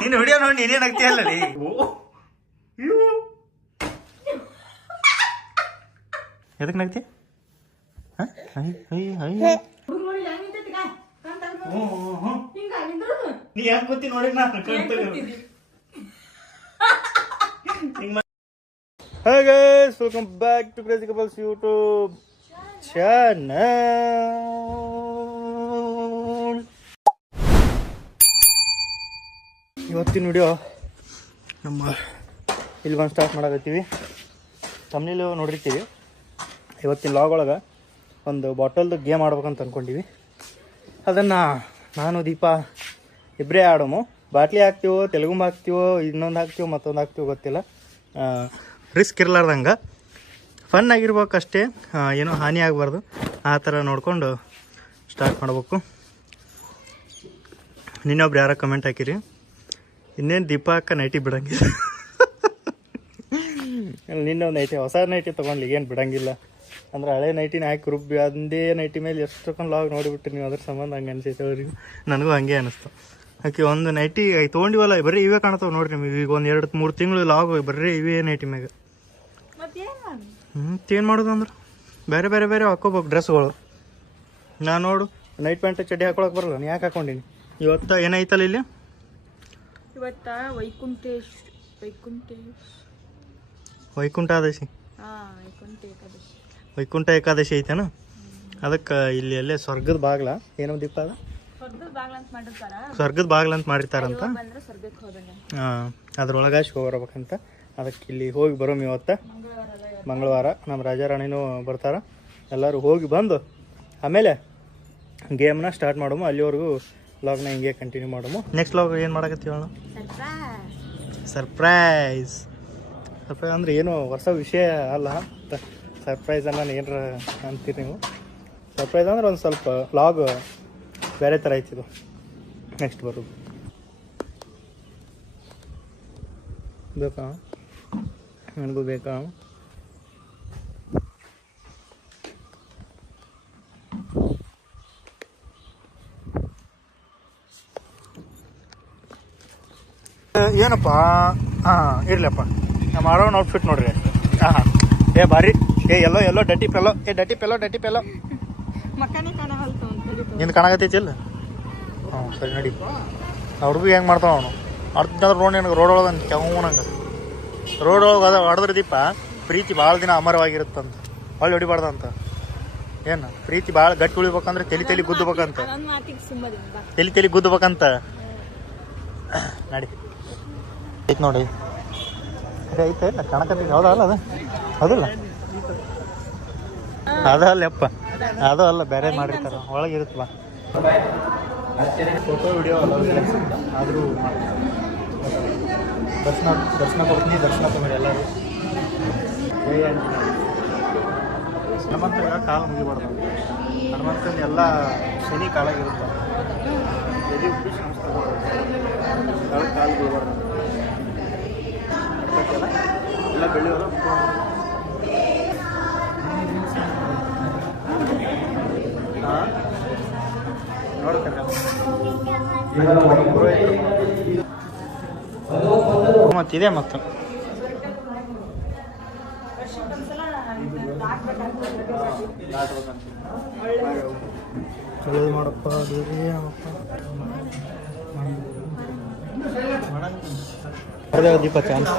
ನೀನು ವಿಡಿಯೋ ನೋಡಿ ನೀನೇನಾಗ್ತೀಯಲ್ಲ ರೀ. ಎದಕ್ಕೆ ನಗ್ತಿ? ನೀ ಯಾಕೆ ಗೊತ್ತಿ ನೋಡಿ ನಾನು Hi guys, welcome back to Crazy Couples YouTube channel. ಇವತ್ತಿನ ವಿಡಿಯೋ ನಮ್ಮ ಇಲ್ಲಿ ಬಂದು ಸ್ಟಾರ್ಟ್ ಮಾಡಕತ್ತೀವಿ. ತಮ್ಮನೇಲಿ ನೋಡಿರ್ತೀವಿ. ಇವತ್ತಿನ ಲಾಗ್ ಒಳಗೆ ಒಂದು ಬಾಟಲ್ದು ಗೇಮ್ ಆಡ್ಬೇಕಂತ ಅಂದ್ಕೊಂಡಿವಿ. ಅದನ್ನು ನಾನು ದೀಪ ಇಬ್ಬರೇ ಆಡೋಮು. ಬಾಟ್ಲಿ ಹಾಕ್ತೀವೋ, ತೆಲುಗುಂಬ ಹಾಕ್ತೀವೋ, ಇನ್ನೊಂದು ಹಾಕ್ತೀವೋ, ಮತ್ತೊಂದು ಹಾಕ್ತೀವೋ ಗೊತ್ತಿಲ್ಲ. ರಿಸ್ಕ್ ಇರಲಾರ್ದಂಗೆ ಫನ್ ಆಗಿರ್ಬೇಕಷ್ಟೇ, ಏನೋ ಹಾನಿ ಆಗಬಾರ್ದು. ಆ ಥರ ನೋಡಿಕೊಂಡು ಸ್ಟಾರ್ಟ್ ಮಾಡ್ಬೇಕು. ನಿನ್ನೊಬ್ರು ಯಾರೋ ಕಮೆಂಟ್ ಹಾಕಿರಿ, ಇನ್ನೇನು ದೀಪಕ್ಕ ನೈಟಿ ಬಿಡಂಗಿಲ್ಲ. ನಿನ್ನೊಂದು ನೈಟಿ, ಹೊಸ ನೈಟಿ ತೊಗೊಂಡ್ಲಿ ಏನು ಬಿಡಂಗಿಲ್ಲ ಅಂದ್ರೆ ಹಳೆ ನೈಟಿನ ಹಾಕಿ ರುಬ್ಬಿ ಅಂದೇ ನೈಟಿ ಮೇಲೆ ಎಷ್ಟೊಂದು ಲಾಗ್ ನೋಡಿಬಿಟ್ಟು ನೀವು ಅದ್ರ ಸಂಬಂಧ ಹಂಗೆ ಅನಿಸೈತೆ ಅವ್ರಿಗೆ. ನನಗೂ ಹಂಗೆ ಅನ್ನಿಸ್ತು. ಆಕೆ ಒಂದು ನೈಟಿ ತೊಗೊಂಡಿವಲ್ಲ, ಬರೀ ಇವೇ ಕಾಣ್ತಾವೆ ನೋಡ್ರಿ ನಿಮಗೆ. ಈಗ ಒಂದು 2-3 ತಿಂಗಳು ಲಾಗ್ ಬರೀ ಇವೇ ನೈಟಿ ಮ್ಯಾಗ. ಏನು ಮಾಡೋದು ಅಂದ್ರೆ ಬೇರೆ ಬೇರೆ ಬೇರೆ ಹಾಕೋಬೇಕು ಡ್ರೆಸ್ಗಳು. ನಾನು ನೋಡು ನೈಟ್ ಪ್ಯಾಂಟ್ ಚಡ್ಡಿ ಹಾಕೊಳಕ್ಕೆ ಬರಲ್ಲ, ನೀ ಯಾಕೆ ಹಾಕೊಂಡಿನಿ? ಇವತ್ತು ಏನೈತಲ್ಲ ಇಲ್ಲಿ, ಇವತ್ತ ವೈಕುಂಠಾದಶಿ, ವೈಕುಂಠ ಏಕಾದಶಿ ಐತೇನ. ಅದಕ್ಕೆ ಇಲ್ಲಿ ಎಲ್ಲೇ ಸ್ವರ್ಗದ ಬಾಗ್ಲ ಏನೋ ದೀಪ ಅದ, ಸ್ವರ್ಗದ ಬಾಗ್ಲ ಅಂತ ಮಾಡಿರ್ತಾರಂತ. ಅದ್ರೊಳಗೆ ಹೋಗ್ಬರ್ಬೇಕಂತ. ಅದಕ್ಕೆ ಇಲ್ಲಿ ಹೋಗಿ ಬರೋಮ್ ಇವತ್ತು ಮಂಗಳವಾರ. ನಮ್ಮ ರಾಜಾರಾಣಿನೂ ಬರ್ತಾರ. ಎಲ್ಲರೂ ಹೋಗಿ ಬಂದು ಆಮೇಲೆ ಗೇಮ್ನ ಸ್ಟಾರ್ಟ್ ಮಾಡೋಮು. ಅಲ್ಲಿವರೆಗೂ ವ್ಲಾಗ್ನ ಹಿಂಗೆ ಕಂಟಿನ್ಯೂ ಮಾಡೋಮು. ನೆಕ್ಸ್ಟ್ ವ್ಲಾಗ್ ಏನು ಮಾಡಕತ್ತೀವಿ ಅಣ್ಣ? ಸರ್ಪ್ರೈಸ್. ಸರ್ಪ್ರೈಸ್ ಅಂದ್ರೆ ಏನು ಹೊಸ ವಿಷಯ ಅಲ್ಲ. ಸರ್ಪ್ರೈಸ್ ಅನ್ನೋ ಏನಾರ ಅಂತೀರಿ ನೀವು. ಸರ್ಪ್ರೈಸ್ ಅಂದ್ರೆ ಒಂದು ಸ್ವಲ್ಪ ವ್ಲಾಗ್ ಬೇರೆ ಥರ ಐತಿದು. ನೆಕ್ಸ್ಟ್ ಬರೋದು ಬೇಕಾ? ನನಗೂ ಬೇಕಾ? ಏನಪ್ಪ? ಇರ್ಲಪ್ಪ, ನಮ್ಮ ಮಾಡೋಣ ಔಟ್ಫಿಟ್ ನೋಡ್ರಿ. ಏ ಬಾರಿ, ಎಲ್ಲೋ ಡಟಿ ಪೆಲ್ಲೋ, ಡಟಿ ಪೆಲ್ಲೋ ನಿಂದು ಕಾಣಕತ್ತೈತಿಲ್ಲ? ಸರಿ ನಡಿ. ಹುಡುಗ ಹೆಂಗೆ ಮಾಡ್ತಾವ ಅವನು ಅರ್ಧಂದ್ರೆ ರೋಡ್ ನನಗೆ ರೋಡ್ ಒಳಗೆ ಕೆವನಂಗೆ ರೋಡ್ ಒಳಗೆ ಅದ ಹೊಡೆದ್ರೆ ದೀಪ ಪ್ರೀತಿ ಭಾಳ ದಿನ ಅಮರವಾಗಿರುತ್ತಂತ, ಹೊಳ್ಳಿ ಹೊಡಿಬಾರ್ದಂತ. ಏನು ಪ್ರೀತಿ ಭಾಳ ಗಟ್ಟಿ ಉಳಿಬೇಕಂದ್ರೆ ತಲೆ ಗುದ್ದಬೇಕಂತ, ತಲೆ ಗುದ್ದಬೇಕಂತ. ನಡಿ ಐತೆ ನೋಡಿ, ಐತೆ ಇಲ್ಲ ಕಾಣಕತ್ತೈತಿ. ಹೌದಲ್ಲ ಅದು? ಹೌದಿಲ್ಲ? ಅದಲ್ಲಪ್ಪ, ಅದು ಅಲ್ಲ, ಬೇರೆ ಮಾಡಿರ್ತಾರ ಒಳಗೆ ಇರುತ್ತಲ್ಲ. ಫೋಟೋ ವಿಡಿಯೋ ಆದರೂ ದರ್ಶನ ಕೊಡ್ತೀನಿ. ದರ್ಶನ ತಗೊಂಡು ಎಲ್ಲರೂ ಹನುಮಂತಗ ಕಾಲು ಮುಗಿಬಾರ್ದು. ಹನುಮಂತನ ಎಲ್ಲ ಶನಿ ಕಾಲಾಗಿರುತ್ತೆ. ಎಲ್ಲಿ ಉಪ್ಪಿಸಿ ನಮಸ್ಕಾರ ಮಾಡೋದು, ಕಾಲು ಮುಗಿಬಾರ್ದು. ಎಲ್ಲ ಬೆಳೆಯೋಲ್ಲ ಮತ್ತಿದೆ. ಮತ್ತು ಒಳ್ಳೇದು ಮಾಡಪ್ಪ, ಹೊಡೆದ ದೀಪ ಚಾನ್ಸ್,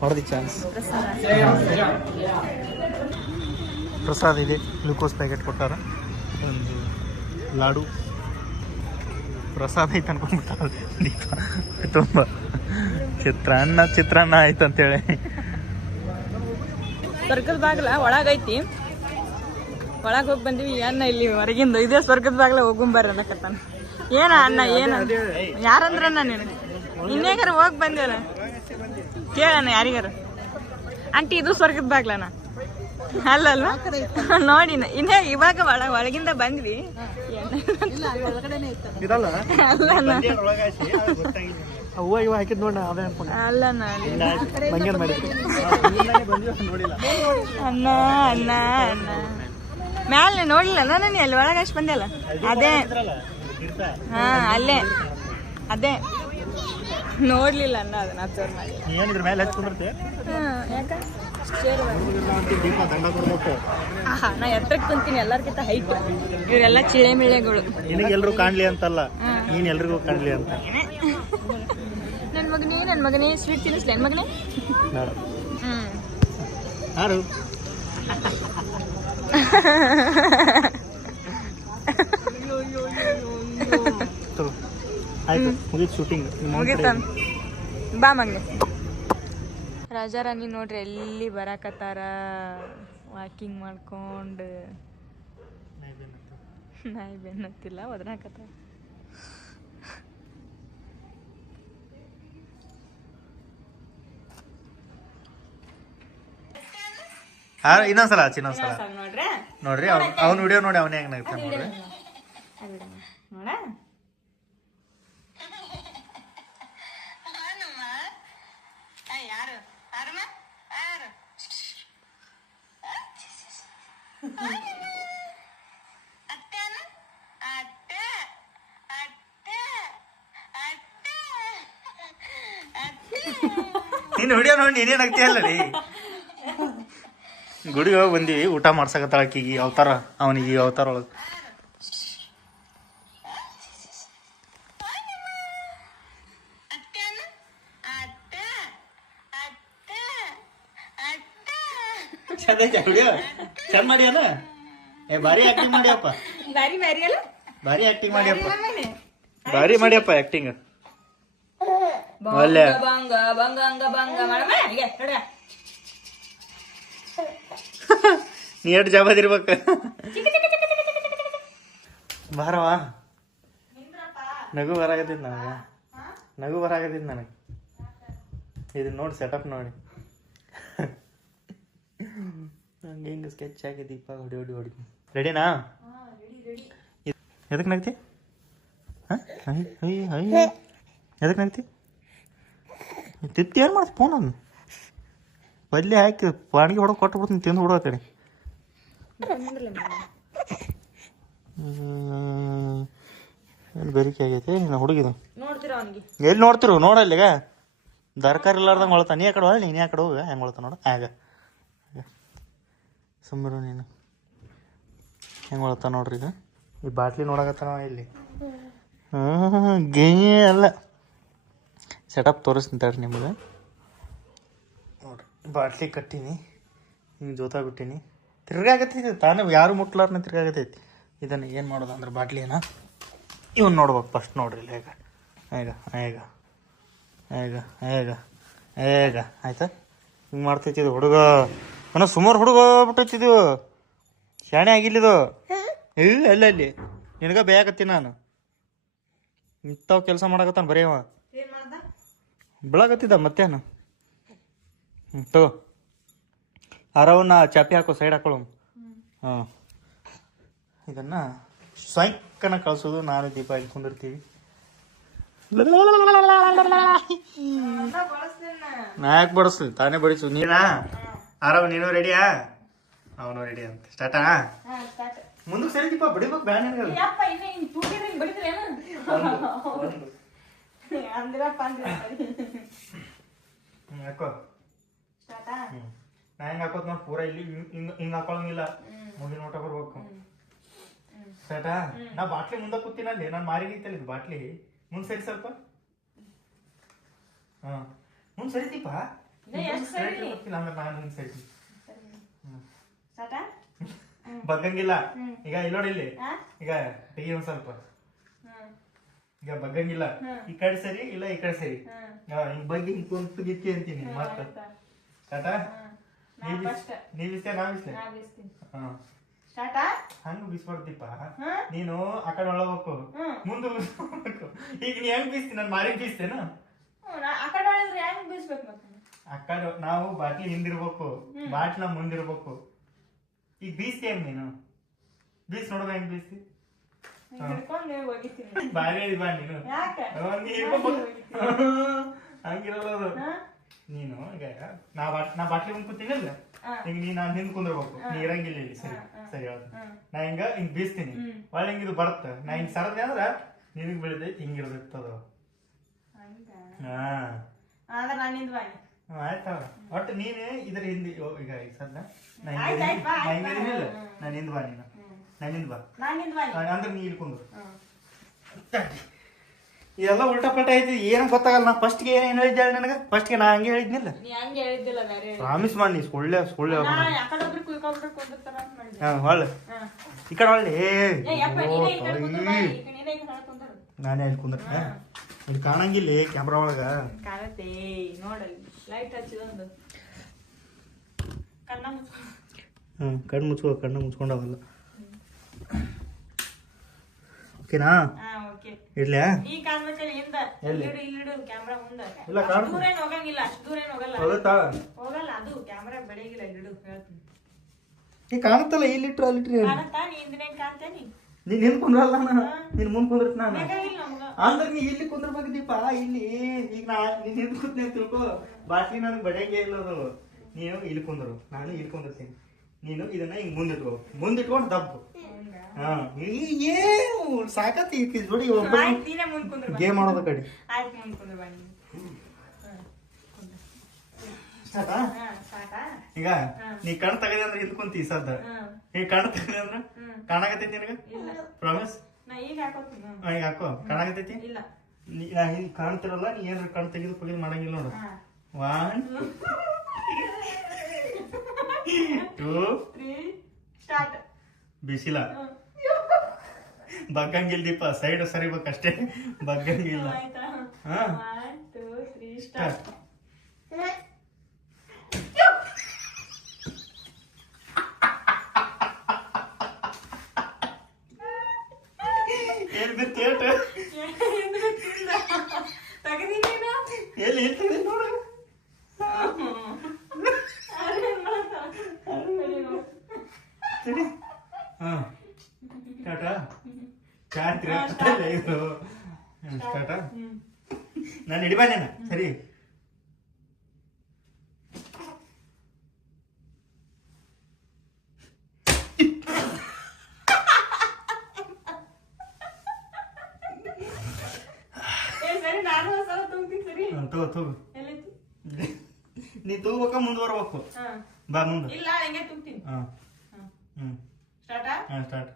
ಹೊಡೆದಿ ಚಾನ್ಸ್. ಪ್ರಸಾದ ಇದೆ, ಗ್ಲೂಕೋಸ್ ಪ್ಯಾಕೆಟ್ ಕೊಟ್ಟಾರ. ಒಂದು ಲಾಡು ಪ್ರಸಾದ ಐತೆ ಅನ್ಕೊಂಡ್ಬಿಟ್ಟ ದೀಪ. ತುಂಬ ಚಿತ್ರಾನ್ನ ಆಯ್ತು ಅಂತೇಳಿ. ಸ್ವರ್ಗದ ಬಾಗ್ಲ ಒಳಗೈತಿ, ಒಳಗೆ ಹೋಗಿ ಬಂದಿವಿ. ಅನ್ನ ಇಲ್ಲಿ ಹೊರಗಿಂದ ಇದೇ ಸ್ವರ್ಗದ ಬಾಗ್ಲ ಹೋಗುಂಬರ್ರಿ ಅನ್ನಕತ್ತಾನ. ಏನ ಅನ್ನ ಏನ ಯಾರಂದ್ರನ್ನ ನೀನು ಇನ್ನೇಗಾರ ಹೋಗಿ ಬಂದೇನ ಕೇಳಣ ಯಾರಿಗಾರ. ಆಂಟಿ ಇದು ಸ್ವರ್ಗದ ಬಾಗ್ಲನ ಅಲ್ಲಲ್ವಾ? ನೋಡಿ ಇನ್ನೇ ಇವಾಗ ಒಳಗಿಂದ ಬಂದ್ವಿ. ಹೂವ ಇವ ಹಾಕಿದ್ ನೋಡ ಅದೇ ಅನ್ಕೊಂಡೆ ಅಲ್ಲ ನಾನು ಮಂಗೇನ್ ಮಾಡಿದ್ದೆ ನೋಡಿಲ್ಲ ಅನ್ನ ಅನ್ನ ಅನ್ನ ಮ್ಯಾಲೆ ನೋಡ್ಲಿಲ್ಲ ನಾನು ಅಲ್ಲಿ ಒಳಗೆ ಅಷ್ಟು ಬಂದೆ ಅಲ್ಲ ಅದೇ ಹಾ ಅಲ್ಲೇ ಅದೇ ನೋಡ್ಲಿಲ್ಲ ಅನ್ನ ಅದನ್ನ ಅಬ್ಸರ್ವ್ ಮಾಡಿ ಏನಿದ್ರ ಮೇಲೆ ಹಚ್ಕೊಂಡಿರ್ತೆ ಯಾಕ ದೀಪ ದಂಡ ಕೊಡ್ಬೇಕು ಆಹಾ ನಾ ಎತ್ತರಕ್ಕೆ ಕುಂತೀನಿ ಎಲ್ಲರಿಗಿಂತ ಹೈಟ್ ಇವರೆಲ್ಲ ಚಿಳೆ ಮಿಳೆಗಳು ನಿನಗೆ ಎಲ್ರು ಕಾಣ್ಲಿ ಅಂತಲ್ಲ ನೀನ್ ಎಲ್ರಿಗೂ ಕಾಣ್ಲಿ ಅಂತ ನನ್ನ ಮಗನೇ ಸ್ವೀಟ್ ತಿನ್ನಿಸ್ಲಿ ನನ್ನ ಮಗನೇ ಯಾರು ಆಯ್ತು ಮುಗೀತು ಶೂಟಿಂಗ್ ಮುಗೀತ ಬಾ ಮಗನೇ ರಾಜಾರಾಣಿ ನೋಡ್ರಿ ಎಲ್ಲಿ ಬರಾಕತ್ತಾರ ವಾಕಿಂಗ್ ಮಾಡ್ಕೊಂಡು ನಾಯಿ ಬೆನ್ನತ್ತಿಲ್ಲ ಒದರಾಕತ್ತಾರ ಇನ್ನೊಂದ್ಸಲ ನೋಡ್ರಿ ಅವ್ನ ವಿಡಿಯೋ ನೋಡಿ ಅವನೇ ಹೆಂಗ್ ನಗ್ತಾನೆ ನೋಡ್ರಿ ನೋಡ ನೀನು ವಿಡಿಯೋ ನೋಡಿ ನೀನೇನ್ ಆಗ್ತೀಯಲ್ಲ ರೀ ಗುಡಿಗೆ ಹೋಗಿ ಬಂದಿವಿ ಊಟ ಮಾಡ್ಸಕತ್ತಾಳ ಆಕಿಗೆ ಅವತಾರ ಅವನಿಗೆ ಅವತಾರ ಒಳಗೆ ಚಂದ ಐತೆ ವಿಡಿಯೋ ಚಂದ ಮಾಡಿಯಲ್ಲ ಭಾರಿ ಆಕ್ಟಿಂಗ್ ಮಾಡಿಯಪ್ಪ ಭಾರಿ ಆಕ್ಟಿಂಗ್ ಮಾಡಿಯಪ್ಪ ಭಾರಿ ಮಾಡಿಯಪ್ಪ ಆಕ್ಟಿಂಗ್ ಒಳ್ಳೆ ನೀ ಎಷ್ಟು ಜಬದಿರ್ಬೇಕ ಬಾರವಾ ನಗು ಬರಾಕತ್ತಿದ್ ನನಗೆ ಇದನ್ನ ನೋಡಿ ಸೆಟಪ್ ನೋಡಿ ಹಂಗೆ ಹಿಂಗೆ ಸ್ಕೆಚ್ ಹಾಕಿ ದೀಪ ಹೊಡಿ ರೆಡಿನಾ ಎದಕ್ಕೆ ನಗ್ತಿ ಎದಕ್ಕೆ ನಗ್ತಿ ತಿತ್ತಿ ಏನು ಮಾಡ್ತಿ ಫೋನ್ ಅದನ್ನ ಬದ್ಲಿ ಹಾಕಿ ಪಾಣಿಗೆ ಹೊಡೋಕೆ ಕೊಟ್ಟು ಬಿಡ್ತೀನಿ ತಿಂದು ಬಿಡೋ ಕಡೆ ಏನು ಬೆರಿಕೆ ಆಗೈತೆ ನಾ ಹುಡುಗಿದು ಎಲ್ಲಿ ನೋಡ್ತಿರು ನೋಡಲ್ಲಿಗ ದರ್ಕಾರ ಇಲ್ಲಾರ್ದಂಗೆ ಹೊಳ್ತಾ ನೀ ಆ ಕಡೆ ಹೊಳ್ಳಿ ನೀ ಆ ಕಡೆ ಹೋಗ ಹೆಂಗೆ ಹೊಳ್ತಾ ನೋಡು ಆಗ ಸುಮ್ಮರು ನೀನು ಹೆಂಗೆ ಹೊಳ್ತಾ ನೋಡ್ರಿ ಈಗ ಈ ಬಾಟ್ಲಿ ನೋಡಕತ್ತಾನ ಇಲ್ಲಿ ಗೇ ಅಲ್ಲ ಸೆಟಪ್ ತೋರಿಸ್ತೀನಿ ತಡ್ರಿ ನಿಮಗೆ ನೋಡ್ರಿ ಬಾಟ್ಲಿ ಕಟ್ಟೀನಿ ಹಿಂಗೆ ಜೋತಾಗ್ಬಿಟ್ಟೀನಿ ತಿರ್ಗಾಗತ್ತೈತಿ ತಾನೇ ಯಾರು ಮುಟ್ಲಾರ್ನ ತಿರ್ಗಾಗತ್ತೈತಿ ಇದನ್ನು ಏನು ಮಾಡೋದು ಅಂದ್ರೆ ಬಾಟ್ಲಿನ ಇವನು ನೋಡ್ಬೇಕು ಫಸ್ಟ್ ನೋಡ್ರಿ ಇಲ್ಲಿ ಹೇಗ ಹೇಗ ಹೇಗ ಹೇಗ ಹೇಗ ಹೇಗ ಆಯ್ತಾ ಹಿಂಗೆ ಮಾಡ್ತೈತಿದು ಹುಡುಗ ಅನ್ನೋ ಸುಮಾರು ಹುಡುಗ ಬಿಟ್ಟೈತಿದು ಶಾಣೆ ಆಗಿಲ್ಲಿದು ಅಲ್ಲಿ ನಿನಗ ಬೇಕತ್ತೀನಿ ನಾನು ಇಂಥವು ಕೆಲಸ ಮಾಡಕತ್ತಾನ ಬರೀ ಅವ ಬೆಳಗತ್ತಿದ್ದ ಮತ್ತೇನು ತಗೋ ಅರವನ್ನ ಚಾಪಿ ಹಾಕೋ ಸೈಡ್ ಹಾಕೊಳ್ಳೋ ಹಾಂ ಇದನ್ನು ಸ್ವಯಂಕನ ಕಳಿಸೋದು ನಾನು ದೀಪ ಇಟ್ಕೊಂಡಿರ್ತೀವಿ ನಾ ಯಾಕೆ ಬಡಿಸ್ಲಿ ತಾನೇ ಬಡಿಸು ನೀನಾ ಆರವ್ ನೀನು ರೆಡಿಯಾ ಅವನು ರೆಡಿ ಅಂತ ಸ್ಟಾರ್ಟಾ ಮುಂದಕ್ಕೆ ಸರಿ ದೀಪ ಬಡಿಬೇಕು ಬ್ಯಾನ್ ಹಾಕೋ ನಾ ಹೆಂಗೆ ಹಾಕೋತ್ ನೋಡಿ ಪೂರ ಇಲ್ಲಿ ಹಿಂಗೆ ಹಾಕೊಳಂಗಿಲ್ಲ ಮುಗಿನ ನೋಟ ಬರ್ಬೇಕು ಸ್ಟಾರ್ಟಾ ನಾ ಬಾಟ್ಲಿ ಮುಂದೆ ಕೂತೀನಲ್ಲಿ ನಾನು ಮಾರಿಗಿತ್ತಲ್ಲ ಇದು ಬಾಟ್ಲಿ ಮುಂದೆ ಸರಿ ಸ್ವಲ್ಪ ಹಾಂ ಮುಂದೆ ಸರಿತೀಪ ಗೊತ್ತಿಲ್ಲ ಅಂದ್ರೆ ನಾನು ಮುಂದೆ ಸರಿತೀನಿ ಬಗ್ಗಂಗಿಲ್ಲ ಈಗ ಇಲ್ಲೋಡಿ ಇಲ್ಲಿ ಈಗ ತೆಗಿ ಒಂದ್ ಸ್ವಲ್ಪ ಈಗ ಬಗ್ಗಂಗಿಲ್ಲ ಈ ಕಡೆ ಸರಿ ಇಲ್ಲ ಈ ಕಡೆ ಸರಿ ಹಿಂಗ್ ಬಗ್ಗೆ ಹಿಂಗ್ ಕುಂತು ಗಿಕ್ಕಿ ಅಂತೀನಿ ಮತ್ತ ಟಾಟಾ ನೀವ್ ಬಿಸ್ತೆ ನಾ ಬಿಸ್ಲೆ ಹಂಗ ಬಿಸ್ಬಾರ್ದಿಪ್ಪ ನೀನು ಆ ಕಡೆ ಒಳಬೇಕು ಮುಂದೆ ಬಿಸ್ಬೇಕು ಈಗ ನೀ ಹೆಂಗ್ ಬೀಸ್ತಿ ನಾನು ಮಾರಿ ಬೀಸ್ತೇನ ಆ ಕಡೆ ನಾವು ಬಾಟ್ಲಿ ಹಿಂದಿರ್ಬೇಕು ಬಾಟ್ಲ ಮುಂದಿರ್ಬೇಕು ಈಗ ಬೀಸ್ತಿ ಹೆಂಗ್ ನೀನು ಬೀಸ್ ನೋಡುವ ಹೆಂಗ್ ಬೀಸ್ತಿ ಹಿಡ್ಕೊಂಡು ಹೋಗಿತೀನಿ. ಬಾರಿ ಐತಿ ಬಾ ನೀನು. ಯಾಕೆ ಹಂಗಿರಲ್ಲ ಅದು. ನೀನು ಈಗ ನಾ ಬಾಟ್ಲಿ ಮುಂದ್ ಕೂತೀನಲ್ಲ, ಈಗ ನಾನು ಹಿಂದ್ ಕುಂದ್ರಬೇಕು, ನೀ ಇರಂಗಿಲ್ಲ ಇಲ್ಲಿ. ಸರಿ ಸರಿ ಹೇಳ್ತೀನಿ. ನಾ ಹಿಂಗ್ ಬೀಸ್ತೀನಿ, ಒಳ್ಳೆ ಹಿಂಗಿದು ಬರುತ್ತ. ನಾ ಹಿಂಗ್ ಸರದೆ ಅಂದ್ರ ನಿನಗ್ ಬೆಳಿದೈತಿ, ಹಿಂಗಿರ್ತದ. ಹಾ ಆಯ್ತ. ಒಟ್ಟು ನೀನು ಇದ್ರ ಹಿಂದಿ ಈಗ ಸದ್ದ ನಾ ಹಿಂಗಿಲ್ಲ, ನಾನು ಹಿಂದ್ ಬಾ, ನೀನು ನಾನು ಹಿಂದ್ ಬಾ ಅಂದ್ರೆ ನೀ ಇಳ್ಕೊಂಡ್ರು. ಇದೆಲ್ಲ ಉಲ್ಟಾ ಪಲ್ಟ ಐತಿ, ಏನು ಗೊತ್ತಾಗಲ್ಲ. ನಾ ಫಸ್ಟ್ಗೆ ಏನು ಹೇಳಿದ್ದೆ ನನಗೆ? ಫಸ್ಟ್ಗೆ ನಾ ಹಂಗೆ ಹೇಳಿದ್ನಿಲ್ಲ, ಪ್ರಾಮಿಸ್ ಮಾಡಿ. ನೀ ಸುಳ್ಳೆ ಸುಳ್ಳೆ ಹೊಳ್ಳೆ ಈ ಕಡೆ ಹೊಳ್ಳಿ. ನಾನೇ ಇಲ್ಲಿ ಕುಂದ್ರ ಇಲ್ಲಿ ಕಾಣಂಗಿಲ್ಲ ಕ್ಯಾಮ್ರಾ ಒಳಗ. ಕಣ್ಣು ಮುಚ್ಕೋ, ಕಣ್ಣು ಮುಚ್ಕೊಂಡಾವಲ್ಲ. ಓಕೆನಾ? ಇಡ್ಲ್ಯಾ? ಈಗ ಕಾಣುತ್ತಲ್ಲ, ಇಲ್ಲಿಟ್ರು ಅಲ್ಲಿಟ್ರಿ. ನೀನ್ ಹಿಂದ್ ಕುಂದ್ರಲ್ಲ, ನೀನ್ ಮುಂದ್ ಕುಂದ್ರತ್ ನಾನು. ಅಂದ್ರೆ ನೀ ಇಲ್ಲಿ ಕುಂದ್ರಬೇಕು ದೀಪ, ಇಲ್ಲಿ. ಈಗ ನೀನ್ ಹಿಂದ್ ಕೂತ್ನೆ ತಿಳ್ಕೊ, ಬಾಟ್ಲಿ ನನಗೆ ಬಡಿಯಂಗೆ ಇಲ್ಲ ಅದು. ನೀನು ಇಲ್ಲಿ ಕುಂದ್ರು, ನಾನು ಇಲ್ಲಿ ಕುಂದಿರ್ತೀನಿ. ನೀನು ಇದನ್ನ ಹಿಂಗ್ ಮುಂದಿಟ್ಕೋ, ಮುಂದಿಟ್ಕೊಂಡು ದಬ್ಬು. ಹಾ ಏನು ಸಾಕತ್ತಿ ಜೋಡಿ ಗೇಮ್ ಮಾಡೋದ ಕಡೆ. ಈಗ ನೀ ಕಣ್ ತಗದೆ ಅಂದ್ರೆ ಹಿಂದ್ ಕುಂತಿ ಸದ್ದ. ಈಗ ಕಣ್ ತಗದೆ ಅಂದ್ರ ಕಾಣಾಕತೈತಿ ನಿನಗ? ಪ್ರಾಮಿಸ್? ಈಗ ಹಾಕೋ. ಕಾಣಾಕತೈತಿ? ನಾ ಹಿಂಗ್ ಕಾಣ್ತಿರಲ್ಲ, ನೀ ಏನಾರ ಕಣ್ ತೆಗೆದು ಪಗಿದ್ ಮಾಡಂಗಿಲ್ಲ ನೋಡು. 1 2 3 ಬಿಸಿಲ ಬಗ್ಗಂಗಿಲ್ಲ ದೀಪ, ಸೈಡ್ ಸರಿಬೇಕಷ್ಟೇ, ಬಗ್ಗಂಗಿಲ್ಲ. ಹಾ 1 2 3 ಸ್ಟಾರ್ಟ್. ಏನ್ ಬಿತ್ತು ಏಟ? ಎಲ್ಲಿ ಹೇಳ್ತಿದ್ದೆ ನೋಡು. ಹಾ ಟಾಟಾ ಸ್ಟಾರ್ಟ. ನಾನು ಹಿಡಿಬಾನೇನ? ಸರಿ ತಗೋ. ನೀ ತಗೋಬೇಕ ಮುಂದುವರ್ಬೇಕು. ಬಾ ಮುಂದೆ. ಸ್ಟಾರ್ಟ್.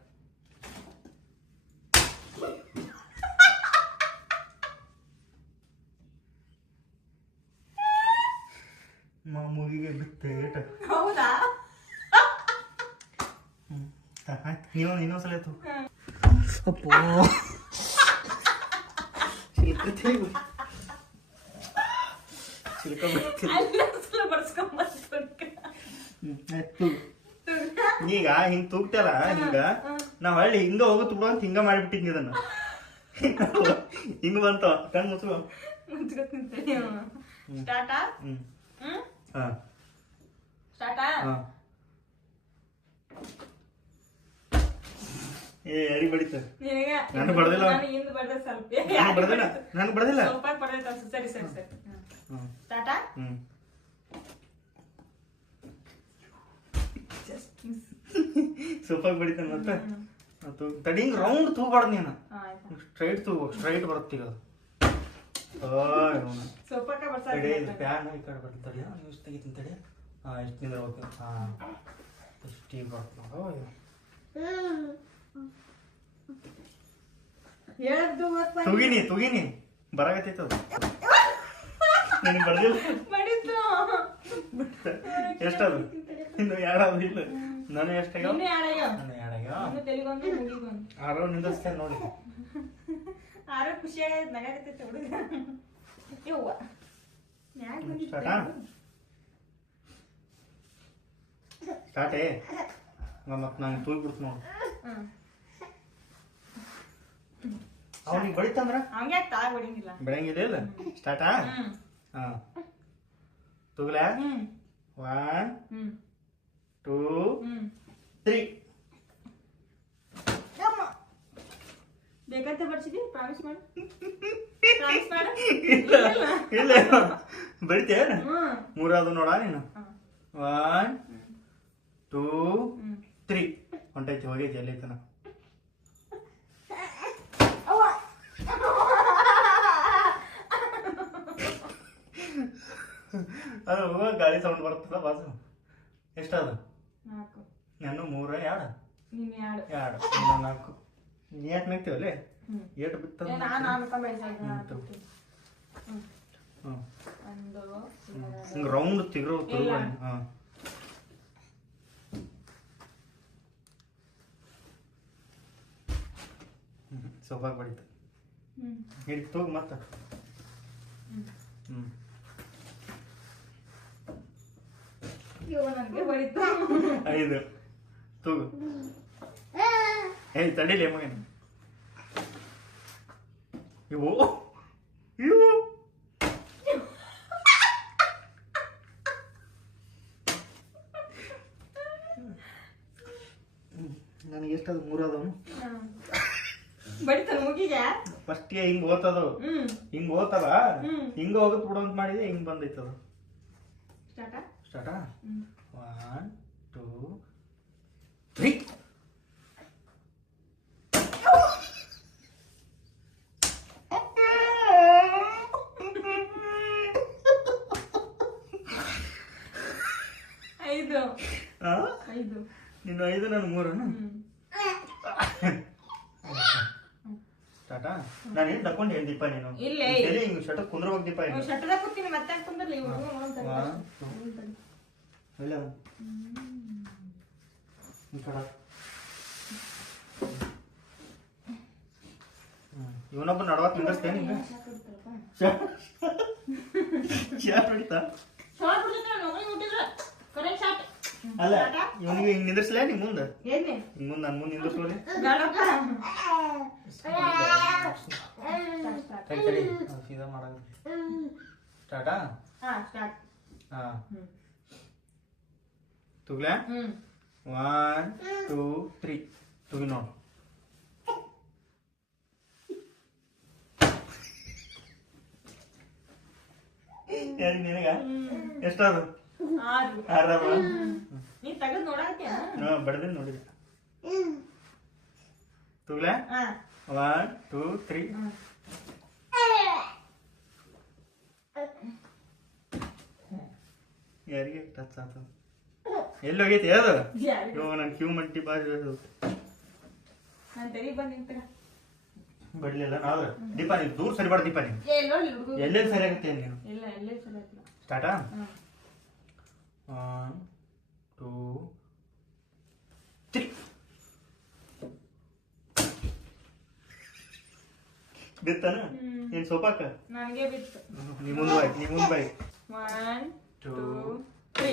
ಮೂಗಿಗೆ ಬಿತ್ತು ಏಟ. ಹೌದಾ? ಇನ್ನೊಂದ್ಸಲ ಎತ್ತು. ಅಪ್ಪೋ ಈಗ ಹಿಂಗ್ ತೂಗ್ತಲ್ಲ, ಹಿಂಗ ನಾವ್ ಹಳ್ಳಿ ಹಿಂಗ ಹೋಗೋ ತುಗ ಅಂತ ಹಿಂಗ ಮಾಡಿಬಿಟ್ಟಿದ್ನಿ ಇದನ್ನ. ಹಿಂಗ ಬಂತ ಕಣ್ ಮುಚ್ಕೋ. ಏ ಅಡಿ ಬಡಿತ. ನಾನು ಬಡದಿಲ್ಲ, ನಾನು ಬಡದಿಲ್ಲ. ಸೂಪರ್ ಬಡಿತಾನ ಮತ್ತೆ. ತಡಿ ಹಿಂಗ್ ರೌಂಡ್ ತೂಗ್ಬಾರ್ದು ನೀನು, ಸ್ಟ್ರೈಟ್ ತೂಗು. ಸ್ಟ್ರೈಟ್ ಬರುತ್ತೀಗ ಪ್ಯಾನ್ ಈ ಕಡೆ ಬರ್ತದೆ. ನ್ಯೂಸ್ ತೆಗಿತೀನಿ ತಡಿ. ಎಷ್ಟು ನಿಂದ್ರೆ ಓಕೆ. ಎಷ್ಟು ಈಗ ಬರ್ತದೆ. ತುಗಿನಿ ಬರಾಕತ್ತೈತ ಅದು. ನಿನಗೆ ಬರ್ದಿಲ್ಲ? ಎಷ್ಟದು? ಇನ್ನು ಯಾರಾದ್ರು ಇಲ್ಲ. ನಾನು ಎಷ್ಟಾಗ್ಯಾವ? ನಾನು ಆರೋ ನಿಂದಿಸ್ತೇನೆ ನೋಡಿ. ಆರೋ ಖುಷಿಯಾಗಿ ನಗಾಕತ್ತೈತೆ ಹುಡುಗ. ಸ್ಟಾರ್ಟೇ ಮತ್ತೆ ನಾನು ತೂಗ್ಬಿಡ್ತು ನೋಡು. ಅವನಿಗೆ ಬಡಿತಂದ್ರ ಬೆಳಂಗಿಲ್ಲ ಇಲ್ಲ. ಸ್ಟಾರ್ಟಾ? ಹಾ ತೂಗ್ಲಾ? 1 2 3. ಬೇಕಂತ ಬರ್ಸಿದಿ ಪ್ರಾಮಿಸ್ ಮಾಡು ಪ್ರಾಮಿಸ್ ಮಾಡು ಇಲ್ಲ ಬಡಿತೇನ ಹ್ಮ್ 3 ಅದು ನೋಡ ನೀನು 1 2 3 ಹೊಂಟೈತಿ ಹೋಗೈತಿ ಎಲ್ಲೈತನ ಅದು ಗಾಳಿ ಸೌಂಡ್ ಬರ್ತಲ್ಲ ಬಾಸು ಎಷ್ಟದ 4 ನಾನು 3 2 ನೀನ್ 2 2 ಇನ್ನು 4 ನೀ ಯಾಕೆ ನಗ್ತೀವಲ್ಲೇ ಏಟು ಬಿತ್ತ ನಾನು ಅನ್ಕೊಂಡೆ ಹಿಂಗೆ ರೌಂಡ್ ತಿಗ್ರೋ ತಿರುಗ ಹಾಂ ಸೊಬಾಗಿ ಬಡಿತು ಹಿಡಿ ತೂಗು ಮತ್ತೆ ಹ್ಞೂ ನನಗೆ ಬಡಿತು 5 ತೂಗು ಏಯ್ ತಡಿಲಿ ಮಗನ ಇವು ಇವು ನನಗೆ ಎಷ್ಟದು 3 ಅದವನು ಬಡಿತಾನ ಮುಗಿಗೆ ಫಸ್ಟಿಗೆ ಹಿಂಗೆ ಓದ್ತದು ಹಿಂಗೆ ಓದ್ತದ ಹಿಂಗೆ ಹೋಗುತ್ತೆ ಬಿಡು ಅಂತ ಮಾಡಿದೆ ಹಿಂಗೆ ಬಂದೈತದ ಸ್ಟಾರ್ಟಾ 1 2 3 5 ನೀನು 5 ನಾನು 3 ಸ್ಟಾರ್ಟಾ ನಾನು ಏನು ತಕೊಂಡು ಏನು ದೀಪ ನೀನು ಇಲ್ಲೇ ಹಿಂಗೆ ಶಟ ಕುಂದ್ರಬೇಕು ದೀಪ ನೀನು ಶಟದ ಕೂತೀನಿ ಮತ್ತೆ ಕುಂದ್ರಲಿ ಇಲ್ಲ ಈ ಕಡೆ ಇವನೊಬ್ಬ ನಡವತ್ ನಿಂದಿಸ್ತೇನೆ ಈಗ ಶಾಟ್ ಹೊಡಿತಾ ಅಲ್ಲ ಇವನಿಗೆ ಹಿಂಗೆ ನಿಂದಿರ್ಸ್ಲೇ ನೀ ಮುಂದೆ ಹಿಂಗೆ ಮುಂದೆ ನನ್ನ ಮುಂದೆ ನಿಂದಿರ್ಸೋಲಿ ಸೀದಾ ಮಾಡೋದು ಸ್ಟಾರ್ಟಾ ಹಾಂ ತುಗ್ಲಾ 1 2 3 ತುಗಿ ನೋಡು ಯಾರು ನಿನಗ ಎಷ್ಟದು 6 ನೀ ತಗದ್ ನೋಡಾಕ್ಯ ಬಡ್ದಿನ ನೋಡಿದೆ ತುಗ್ಲಾ 1 2 3 ಯಾರಿಗೆ ಟಚ್ ಆತದ ಎಲ್ಲಿ ಹೋಗೈತಿ ಅದು ಇವಾಗ ನನ್ನ ಕ್ಯೂ ಮಂಟಿ ಬಾಜು ನಾನು ತಲೆ ಬಂದು ನಿಂತ ಬಡ್ಲಿಲ್ಲ ನಾವು ದೀಪ ನೀನು ದೂರ ಸರಿಬಾರ್ದು ದೀಪ ನೀನು ಎಲ್ಲೆಲ್ಲಿ ಸರಿ ಆಗುತ್ತೆ ನೀನು ಇಲ್ಲ ಎಲ್ಲೇ ಸರಿ ಆಯ್ತಲ್ಲ ಸ್ಟಾರ್ಟಾ 1 2 3 ಬಿತ್ತನ ನೀನು ಸೋಪಾಕ ನನಗೆ ಬಿತ್ತು ನೀ ಮುಂದೆ ಬಾಯ್ 1 2 3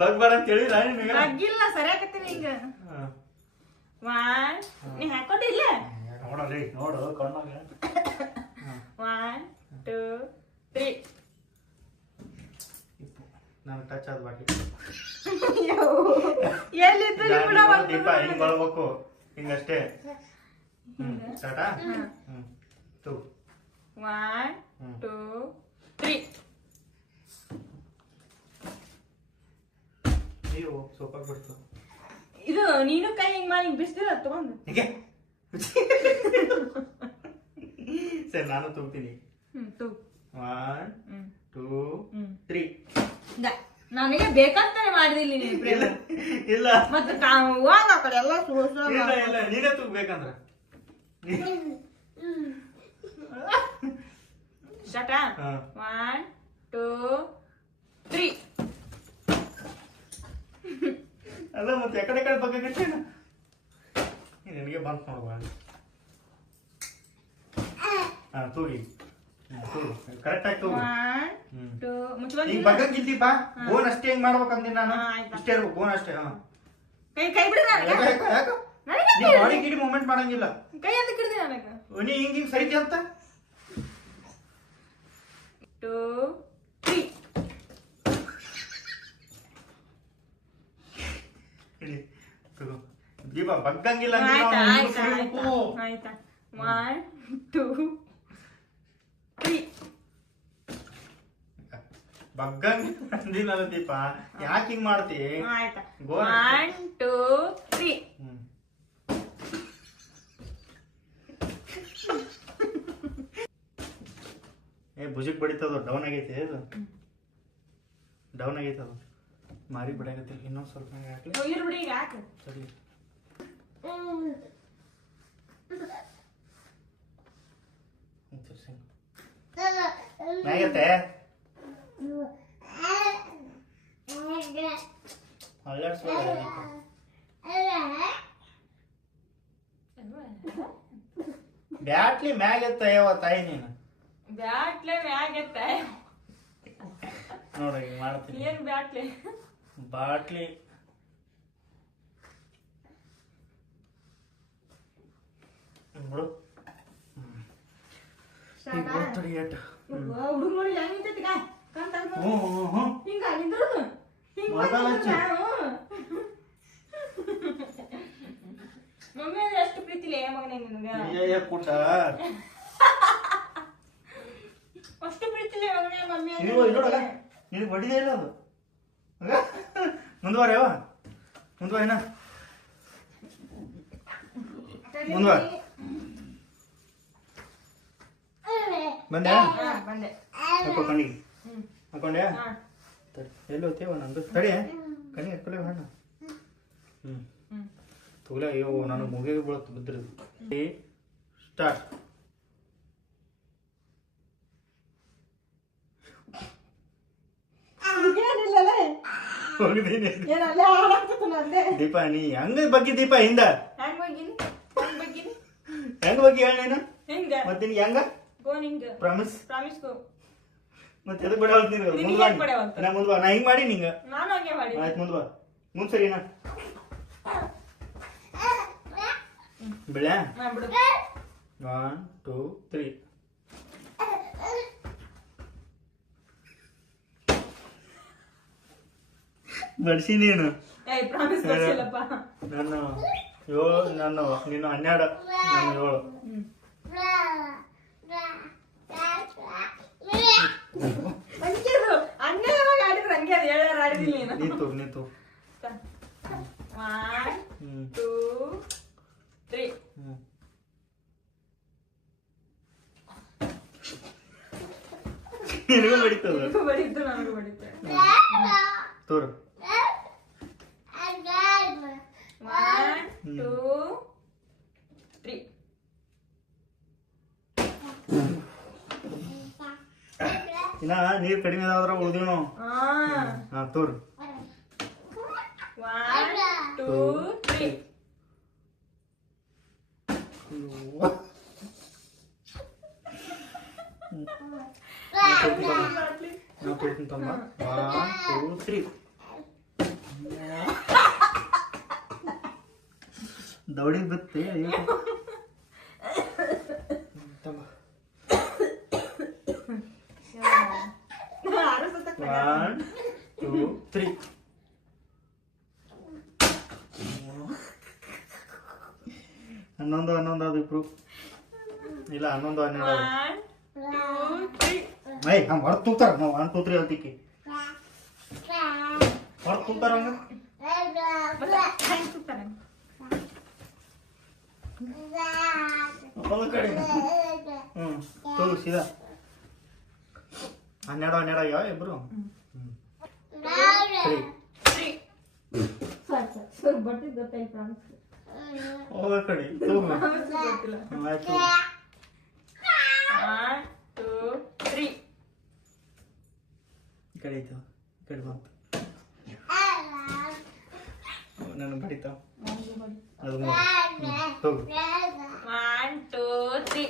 ಬಗ್ಬೇಡ ಅಂತ ಹೇಳಿಲ್ಲ ನಿನಗೆ ಆಗಿಲ್ಲ ಸರಿಯಾಕತ್ತೀನಿ ಈಗ 1 ನೀ ಹಾಕೊಂಡಿಲ್ಲ ನೋಡಲಿ ನೋಡು ಕಣ್ಣಾಗ 1 2 3 ನಾನು ಟಚ್ ಆದ ಬಾಕಿ ಎಲ್ಲಿದ್ದು ದೀಪ ಹಿಂಗ್ ಬರ್ಬೇಕು ಹಿಂಗಷ್ಟೇ ಸ್ಟಾರ್ಟಾ 2 1 2 3 ನೀವು ಸೋಪಾಗಿ ಬಿಡ್ತು ಇದು ನೀನು ಕೈ ಹಿಂಗ್ ಮಾಡಿ ಬಿಸ್ತಿಲ್ಲ ತಗೊಂಡು ಹೀಗೆ ಸರಿ ನಾನು ತಗೋತೀನಿ 1 2 3 ನನಗೆ ಬೇಕಂತಾನೆ ಮಾಡಿದಿಲ್ಲ ನೀನು ಪ್ರೇಮ ಇಲ್ಲ ಮತ್ತೆ ಹೋಗ ಆ ಕಡೆ ಎಲ್ಲ ಇಲ್ಲ ಇಲ್ಲ ನೀನೇ ತಗೋಬೇಕಂದ್ರ ಸ್ಟಾರ್ಟಾ 1 2 3 ಅಲ್ಲ ಮತ್ತೆ ಎಕಡೆ ಕಡೆ ಬಗ್ಗೆ ನಿನಗೆ ಬಂತು ನೋಡುವ ತೂಗಿ ಕರೆಕ್ಟ್ ಆಗಿ ತೂಗು 1 2 ಮುಚ್ಚಬಂದಿ ಈಗ ಬಗ್ಗಂಗಿದ್ದೀಪ ಗೋನ್ ಅಷ್ಟೇ ಹಿಂಗ್ ಮಾಡ್ಬೇಕಂದಿನ ನಾನು ಇಷ್ಟೇ ಇರ್ಬೇಕು ಗೋನ್ ಅಷ್ಟೇ ಕೈ ಕೈ ಬಿಡು ನನಗೆ ನೀ ಬಾಡಿ ಗಿಡಿ ಮೂವ್ಮೆಂಟ್ ಮಾಡಂಗಿಲ್ಲ ಕೈ ಅಂತ ಕಿಡ್ದಿ ನನಗೆ ನೀ ಹಿಂಗ್ ಹಿಂಗ್ ಸರಿತಿ ಅಂತ 2 3 ಇಡಿ ತಗೋ ದೀಪ ಬಗ್ಗಂಗಿಲ್ಲ ಆಯ್ತಾ ಆಯ್ತಾ ಆಯ್ತಾ 1 2 3 ಬಗ್ಗಂಗಿಲ್ಲ ಅಂದಿನಲ್ಲ ದೀಪ ಯಾಕೆ ಹಿಂಗ್ ಮಾಡ್ತಿ ಆಯ್ತಾ ಗೋರ 1 2 3 ಭುಜಕ್ ಬಡಿತದ ಡೌನ್ ಆಗೈತೆ ಅದು ಡೌನ್ ಆಗೈತೆ ಅದು ಮಾರಿ ಬಿಡಾಕತ್ತಿಲ್ಲ ಇನ್ನೊಂದು ಸ್ವಲ್ಪ ಹಾಕ್ಲಿ ಬಿಡಿ ಈಗ ಹಾಕು ಸರಿ ಮ್ಯಾಗತ್ತೆ ಬ್ಯಾಟ್ಲಿ ಮ್ಯಾಗತ್ತ ಯಾವ ತಾಯಿ ನೀನು ಬ್ಯಾಟ್ಲೆ ಮ್ಯಾಗೆತ್ತ ನೋಡ ಮಾಡ್ತೀನಿ ಏನ್ ಬ್ಯಾಟ್ಲೆ ಬಾಟ್ಲಿ ಬಿಡು ಹುಡುಗ ನೋಡಿ ಹೆಂಗ್ ನಿಂತೈತಿ ಹಿಂಗ ನಿಂದ್ರು ಹಿಂಗ ಮಮ್ಮಿ ಎಷ್ಟು ಪ್ರೀತಿಲೇ ಮಗನೇ ನಿನಗ ಕೂಟ ಅಷ್ಟು ಪ್ರೀತಿಲೇ ಮಗನೇ ಮಮ್ಮಿ ನಿನಗೆ ಬಡಿದೇ ಇಲ್ಲ ಅದು ಮುಂದುವರ ಯಾವ ಮುಂದುವ ಏನ ಮುಂದುವ ಬಂದೆ ಬಂದೆ ಹಾಕೋ ಕಣ್ಣಿಗೆ ಹಾಕೊಂಡೆ ಎಲ್ಲಿ ಹೋಗ್ತೀವ ನಂದು ತಡಿ ಕಣ್ಣಿಗೆ ಹಾಕೊಳ್ಳಿ ಹಣ್ಣು ತೋಲೆ ಅಯ್ಯೋ ನಾನು ಮುಗಿಗೆ ಬೀಳತ್ತು ಬಿದ್ದಿರೋದು ಸ್ಟಾರ್ಟ್ ದೀಪ ನೀ ಹಂಗ ಬಗ್ಗೆ ದೀಪ ಹಿಂದ ಹೆಂಗ ಬಗ್ಗೆ ಹೇಳ ನೀನು ಮತ್ತೆ ನೀ ಹೆಂಗ ಪ್ರಾಮಿಸ್ ಮತ್ತೆ ಎದಕ್ ಬಿಡ ಮುಂದ್ವಾ ನಾ ಹಿಂಗ್ ಮಾಡಿ ನಿಂಗ ಆಯ್ತು ಮುಂದ್ವಾ ಮುಂದ್ ಸರಿನಾ ಬೆಳೆ 1 2 3 ಬಡ್ಸಿ ನೀನು ನಾನು 7 ನಾನು ನೀನು 12 ನಾನು 7 ನೀತು 1 2 3 ನಿನಗೂ ಬಡಿತದ ನನಗೂ ಬಡಿತು ತೋರು 1 2 3 ಇನ್ನ ನೀರ್ ಕಡಿಮೆ ಆದ್ರ ಉಳ್ದಿವ್ ನಾವು ಹಾ ತೋರು 1 2 3 ನಾವು ಕೊಡ್ತೀನಿ ತಮ್ಮ 1 2 3 ದೌಡಿ ಬತ್ತೆ ತಮ್ಮ 1 2 3 11 ಅದು ಇಬ್ರು ಇಲ್ಲ 11 12 ಏಯ್ ಹಂಗ ಹೊರತು ತೂತಾರ ನಾವು 1 2 3 ಅಂತಿಕ್ಕಿ ಹೊರತು ತೂತಾರ ಹಂಗ ಕಡೆ ತೋರು ಸೀದಾ 12 ಆಗ್ಯಾವ ಇಬ್ರು ಹೋಗ ಕಡೆ ತೂಗು ಆಯ್ತು 1 2 3 ಈ ಕಡೆ ಐತೆ ಈ ಕಡೆ ಬಂತು ನಾನು ಬಡಿತಾವ ಅದು ತಗೋ 1 2 3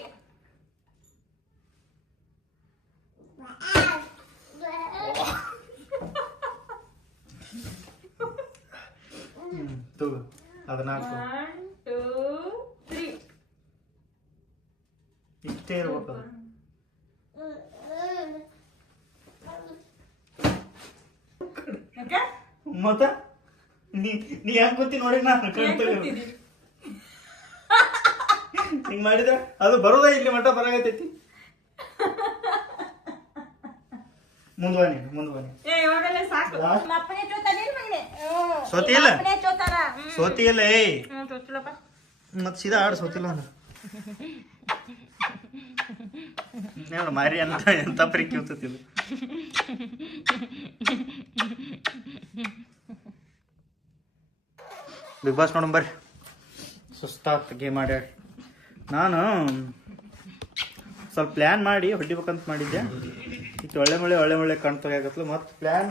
ತಗೋ ಅದು 4 1 2 3 ಇಷ್ಟೇ ಇರ್ಬೇಕು ಓಕೆ ಮತ್ತೆ ನೀ ಯಾಕೆ ಗೊತ್ತಿ ನೋಡಿ ನಾನು ಹಿಂಗ್ ಮಾಡಿದ್ರೆ ಅದು ಬರೋದ ಇಲ್ಲಿ ಮಟ್ಟ ಬರಾಗತೈತಿ. ಮುಂದ್ವಾನಿ ಸೋತಿಲ್ಲ ಸೋತಿಲ್ಲ ಏಯ್ ಮತ್ ಸೀದಾ ಆಡ್ ಸೋತಿಲ್ಲ ನೋಡ ಮಾರಿ ಅಂತ ಎಂತ ಪ್ರೀತಿ ಹೋಗ್ತತಿಲ್ಲ. ಬಿಗ್ ಬಾಸ್ ನೋಡಮ್ ಬರ್ರಿ. ಸುಸ್ತಾತ್ ಗೇಮ್ ಆಡ್ಯಾಡಿ. ನಾನು ಸ್ವಲ್ಪ ಪ್ಲ್ಯಾನ್ ಮಾಡಿ ಹೊಡಿಬೇಕಂತ ಮಾಡಿದ್ದೆ. ಇತ್ತು ಒಳ್ಳೆ ಮಳೆ ಕಣ್ ತೊಗೊಳಕತ್ಲು. ಮತ್ತೆ ಪ್ಲ್ಯಾನ್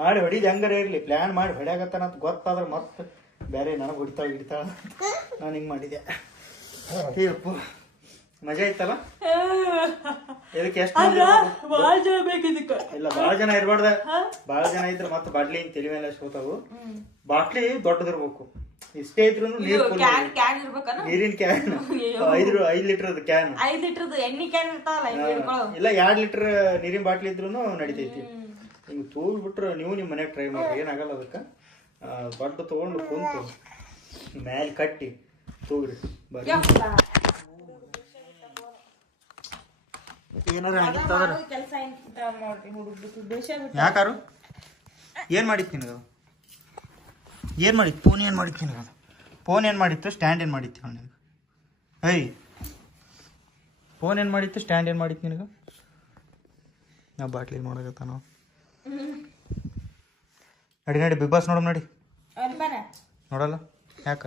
ಮಾಡಿ ಹೊಡಿದು ಹೆಂಗಾರ ಇರಲಿ, ಪ್ಲ್ಯಾನ್ ಮಾಡಿ ಹೊಡ್ಯಾಕತ್ತಾನಂತ ಗೊತ್ತಾದ್ರೆ ಮತ್ತೆ ಬೇರೆ ನನಗೆ ಹಿಡಿತಾಳ ನಾನು ಹಿಂಗೆ ಮಾಡಿದ್ದೆ. ಅಪ್ಪ ಮಜಾ ಇತ್ತಲ್ಲ. ಇದಕ್ಕೆ ಎಷ್ಟು ಇಲ್ಲ ಭಾಳ ಜನ ಇರಬಾರ್ದ. ಭಾಳ ಜನ ಇದ್ರೆ ಮತ್ತೆ ಬಾಟ್ಲಿ ಹಿಂಗೆ ತಲೆ ಮೇಲೆ ಸೋತಾವು. ಬಾಟ್ಲಿ ದೊಡ್ಡದಿರ್ಬೇಕು. ಇಷ್ಟೇ ಇದ್ರು ನೀರಿನ ಕ್ಯಾನ್ 5 ಲೀಟರ್ ಕ್ಯಾನ್, 5 ಲೀಟರ್ ಎಣ್ಣೆ ಕ್ಯಾನ್ ಇರ್ತಾವಲ್ಲ ಇಲ್ಲ 2 ಲೀಟರ್ ನೀರಿನ ಬಾಟ್ಲಿ ಇದ್ರು ನಡಿತೈತಿ. ಹಿಂಗ್ ತೂಗ್ ಬಿಟ್ರೆ ನೀವು ನಿಮ್ಮ ಮನ್ಯಾಗ ಟ್ರೈ ಮಾಡ್ರಿ, ಏನಾಗಲ್ಲ. ಅದಕ್ಕೆ ದೊಡ್ಡ ತಗೊಂಡು ಕುಂತು ಮ್ಯಾಲೆ ಕಟ್ಟಿ ತೂಗ್ರಿ ಬರ್ರಿ. ಏನಾರ ಯಾಕಾರು ಏನ್ ಮಾಡಿತ್ತು ನಿನಗ? ಏನ್ ಮಾಡಿತ್ತು? ಫೋನ್ ಏನ್ ಮಾಡಿತ್ತು ನಿನಗ? ಫೋನ್ ಏನ್ ಮಾಡಿತ್ತು? ಸ್ಟ್ಯಾಂಡ್ ಏನ್ ಮಾಡಿತ್ತು ನಿನಗ? ಫೋನ್ ಏನ್ ಮಾಡಿತ್ತು? ಸ್ಟ್ಯಾಂಡ್ ಏನ್ ಮಾಡಿತ್ತು ನಿನಗ? ನಾ ಬಾಟ್ಲಿ ನೋಡಕತ್ತ ನಾವು ನಡಿ ಬಿಗ್ ಬಾಸ್ ನೋಡಮ್ ನಡಿ. ನೋಡಲ್ಲ ಯಾಕ?